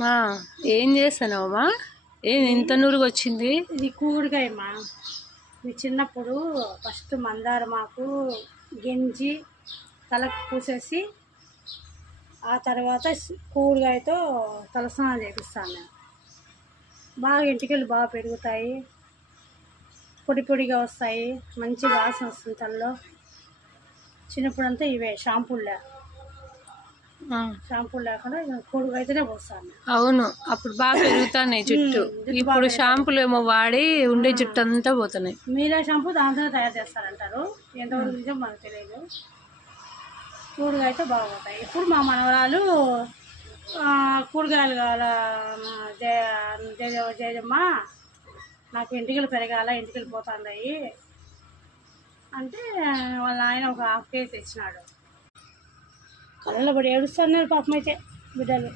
మా ఏం చేస్తానమ్మా? ఇంత నూరుగా వచ్చింది? ఇది కూడికాయమ్మా. ఇది చిన్నప్పుడు ఫస్ట్ మందారమాకు గెంజి తలకు పూసేసి ఆ తర్వాత కూడికాయతో తలస్నానం చేపిస్తాను నేను. బాగా ఎంటికలు బాగా పెరుగుతాయి, పొడి పొడిగా వస్తాయి, మంచి వాసన వస్తుంది తలలో. చిన్నప్పుడంతా ఇవే షాంపూలు లేకుండా కూడికాయతోనే పోస్తాను. అవును, అప్పుడు బాగా పెరుగుతున్నాయి జుట్టు. ఇప్పుడు షాంపూలు ఏమో వాడి ఉండే జుట్టు అంతా పోతున్నాయి. మీరా షాంపూ దాంతో తయారు చేస్తారంటారు, ఎంతవరకు నిజం మనకు తెలియదు. కూడికాయతో బాగుంటాయి. ఇప్పుడు మా మనవరాలు కూడికాయలు కావాల జయజమ్మ, నాకు ఎంటికలు పెరగాల, ఎంటికలు పోతున్నాయి అంటే వాళ్ళ ఆయన ఒక 1/2 కేజీ తెచ్చినాడు. కళ్ళలో పడి ఏడుస్తున్నారు పాపం అయితే బిడ్డలు.